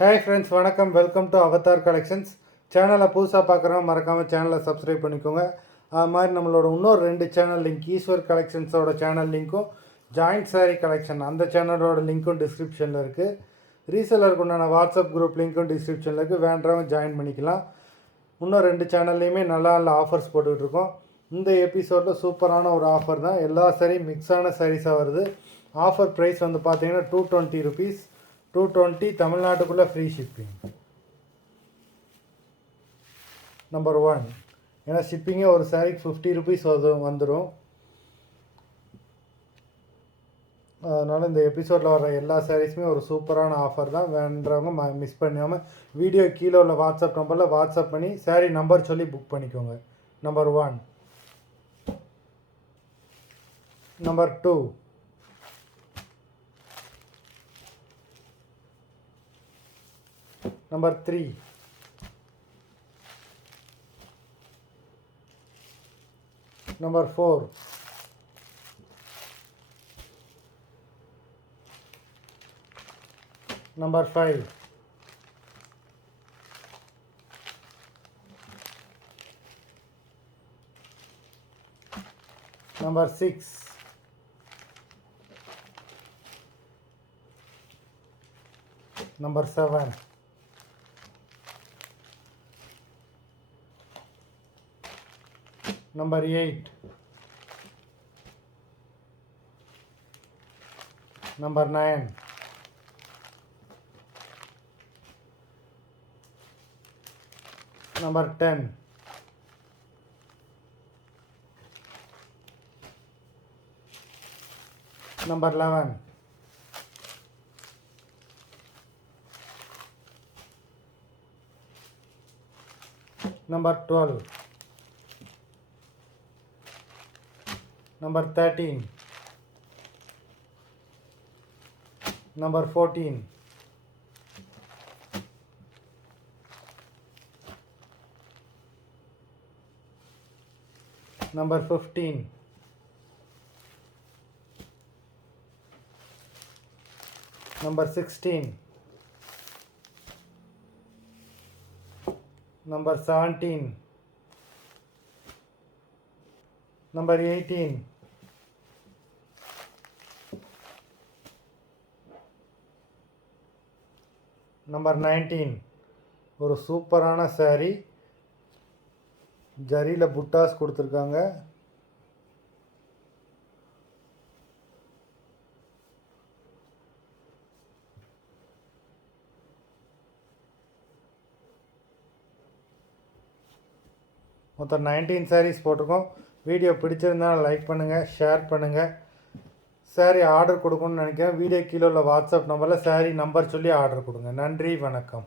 Hi friends, வணக்கம். Welcome to Avatar collections. சேனலை புதுசாக பார்க்குறவங்க மறக்காமல் சேனலை சப்ஸ்கிரைப் பண்ணிக்கோங்க. அது மாதிரி நம்மளோட இன்னொரு 2 சேனல் லிங்க், ஈஸ்வர் கலெக்ஷன்ஸோட சேனல் லிங்க்கும் ஜாயிண்ட் சாரீ கலெக்ஷன் அந்த சேனலோட லிங்க்கும் டிஸ்கிரிப்ஷனில் இருக்குது. ரீசெலருக்கு உண்டான வாட்ஸ்அப் குரூப் லிங்க்கும் டிஸ்கிரிப்ஷனில் இருக்குது. வேண்டவங்க ஜாயின் பண்ணிக்கலாம். இன்னும் 2 சேனல்லையுமே நல்லா ஆஃபர்ஸ் போட்டுட்ருக்கோம். இந்த எபிசோடில் சூப்பரான ஒரு ஆஃபர் தான். எல்லா சாரீ மிக்ஸான சாரீஸாக வருது. ஆஃபர் ப்ரைஸ் வந்து பார்த்தீங்கன்னா 220 ருபீஸ். 220 தமிழ்நாட்டுக்குள்ளே ஃப்ரீ ஷிப்பிங். நம்பர் 1. ஏன்னா ஷிப்பிங்கே ஒரு சாரிக்கு 50 ருபீஸ் வந்துடும். அதனால் இந்த எபிசோடில் வர எல்லா சாரீஸுமே ஒரு சூப்பரான ஆஃபர் தான். வேண்டவங்க மிஸ் பண்ணாமல் வீடியோ கீழே உள்ள வாட்ஸ்அப் நம்பரில் வாட்ஸ்அப் பண்ணி சாரீ நம்பர் சொல்லி புக் பண்ணிக்கோங்க. நம்பர் 1. நம்பர் 2. Number 3. Number 4. Number 5. Number 6. Number 7. Number 8. Number 9. Number 10. Number 11. Number 12. Number 13. Number 14. Number 15. Number 16. Number 17. Number 18. Number 19. ஒரு சூப்பரான சாரீ, ஜரியில் புட்டாஸ் கொடுத்துருக்காங்க. மொத்தம் 19 சாரீஸ் போட்டிருக்கோம். வீடியோ பிடிச்சிருந்தால் லைக் பண்ணுங்கள், ஷேர் பண்ணுங்கள். சாரீ ஆர்டர் கொடுக்கணும்னு நினைக்கிறேன். வீடியோ கீழே உள்ள வாட்ஸ்அப் நம்பரில் சாரீ நம்பர் சொல்லி ஆர்டர் கொடுங்க. நன்றி, வணக்கம்.